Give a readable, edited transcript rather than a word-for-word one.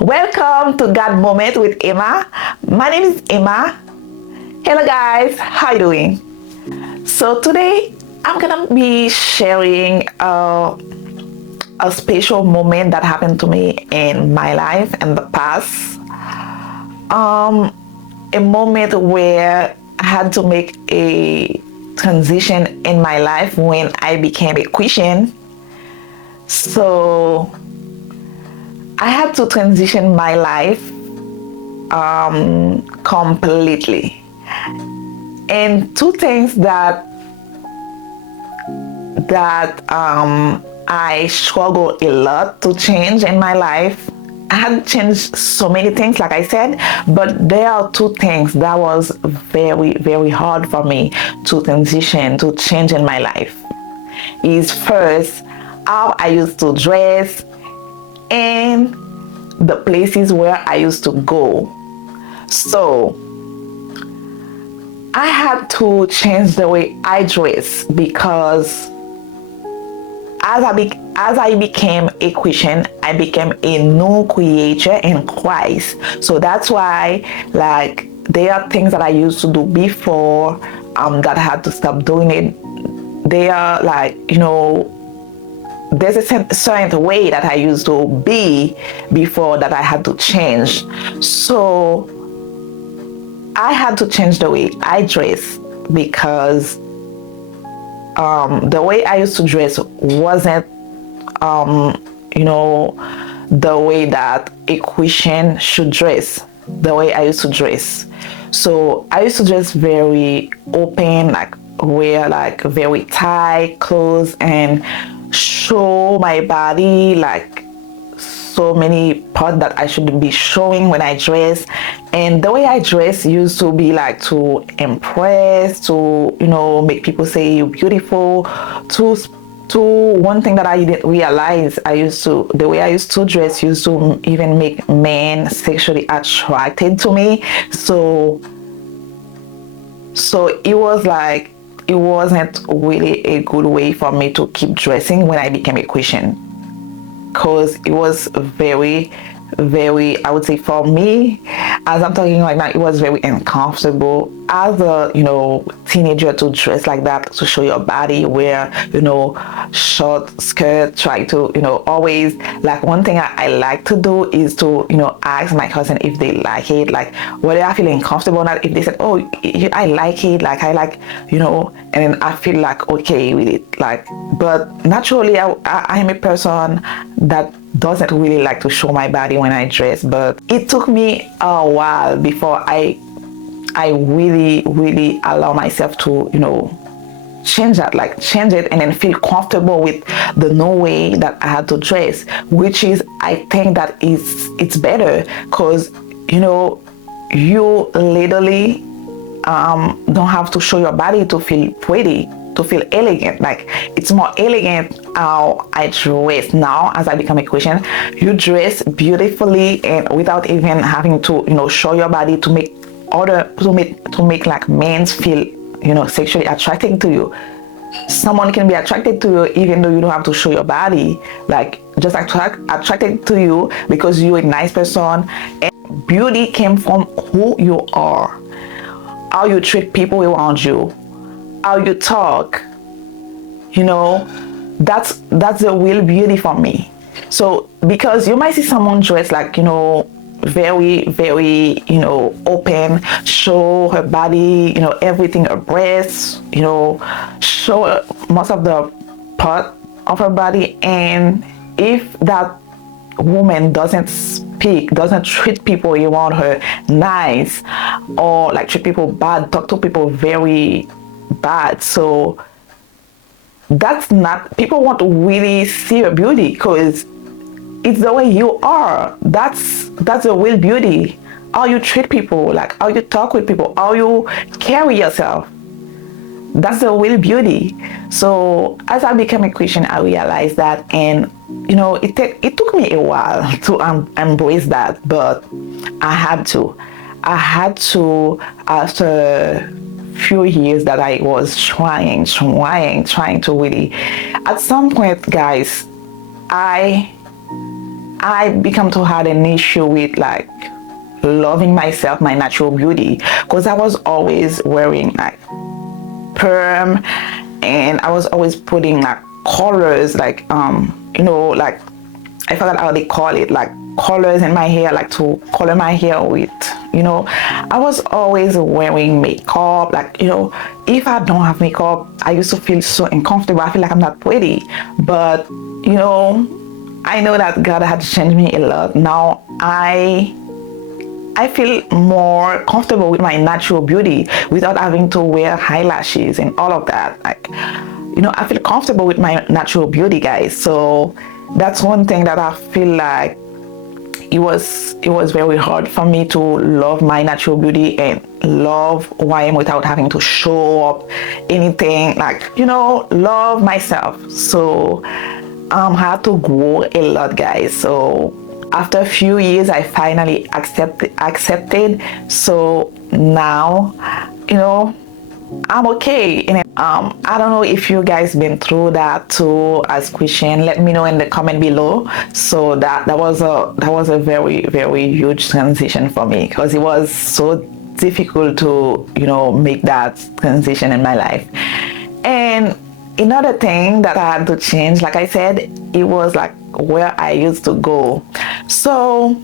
Welcome to God Moment with Emma. My name is Emma. Hello guys, how you doing? So today I'm gonna be sharing a special moment that happened to me in my life in the past. A moment where I had to make a transition in my life when I became a Christian. So I had to transition my life completely. And two things that I struggle a lot to change in my life. I had changed so many things, like I said, but there are two things that was very, very hard for me to transition, to change in my life. Is first how I used to dress and the places where I used to go. So I had to change the way I dress because as I became a Christian, I became a new creature in Christ. So that's why, like, there are things that I used to do before that I had to stop doing it. They are like, there's a certain way that I used to be before that I had to change. So I had to change the way I dress because the way I used to dress wasn't, you know, the way that a Christian should dress, the way I used to dress. So I used to dress very open, like wear like very tight clothes and show my body like so many parts that I should be showing when I dress. And the way I dress used to be like to impress, to make people say you're beautiful. To one thing that I didn't realize, the way I used to dress used to even make men sexually attracted to me. So it was like it wasn't really a good way for me to keep dressing when I became a Christian, because it was very, very, I would say for me, as I'm talking right now, it was very uncomfortable as a teenager to dress like that, to show your body, wear short skirt, try to always, like, one thing I like to do is to ask my cousin if they like it, like whether I feel uncomfortable or not. If they said, oh, I like it, like I like, and then I feel like okay with it, like. But naturally I am a person that doesn't really like to show my body when I dress. But it took me a while before I really, really allow myself to change it and then feel comfortable with the new way that I had to dress, which is, I think that it's better, because you literally don't have to show your body to feel pretty, to feel elegant. Like, it's more elegant how I dress now as I become a Christian. You dress beautifully and without even having to show your body to make like men feel sexually attracted to you. Someone can be attracted to you even though you don't have to show your body, like just attracted to you because you're a nice person. And beauty came from who you are, how you treat people around you, how you talk. That's the real beauty for me. So because you might see someone dressed like very, very open, show her body, everything, her breasts, show most of the part of her body. And if that woman doesn't speak, doesn't treat people around her nice, or like treat people bad, talk to people very bad, so that's not, people want to really see your beauty, because it's the way you are. That's the real beauty. How you treat people, like how you talk with people, how you carry yourself. That's the real beauty. So as I became a Christian, I realized that, and it took me a while to embrace that, but I had to. After few years that I was trying to really, at some point, guys, I I become to have an issue with like loving myself, my natural beauty, because I was always wearing like perm, and I was always putting like colors, like like I forgot how they call it, like colors in my hair, like to color my hair with, I was always wearing makeup, like, if I don't have makeup, I used to feel so uncomfortable. I feel like I'm not pretty. But, I know that God had changed me a lot. Now I feel more comfortable with my natural beauty without having to wear eyelashes and all of that. Like, I feel comfortable with my natural beauty, guys. So that's one thing that I feel like it was very hard for me to love my natural beauty and love who I am without having to show up anything, like, love myself. So I had to grow a lot, guys. So after a few years, I finally accepted. So now, I'm okay. And I don't know if you guys been through that too as Christian. Let me know in the comment below. So that was a very, very huge transition for me, because it was so difficult to make that transition in my life. And another thing that I had to change, like I said, it was like where I used to go. So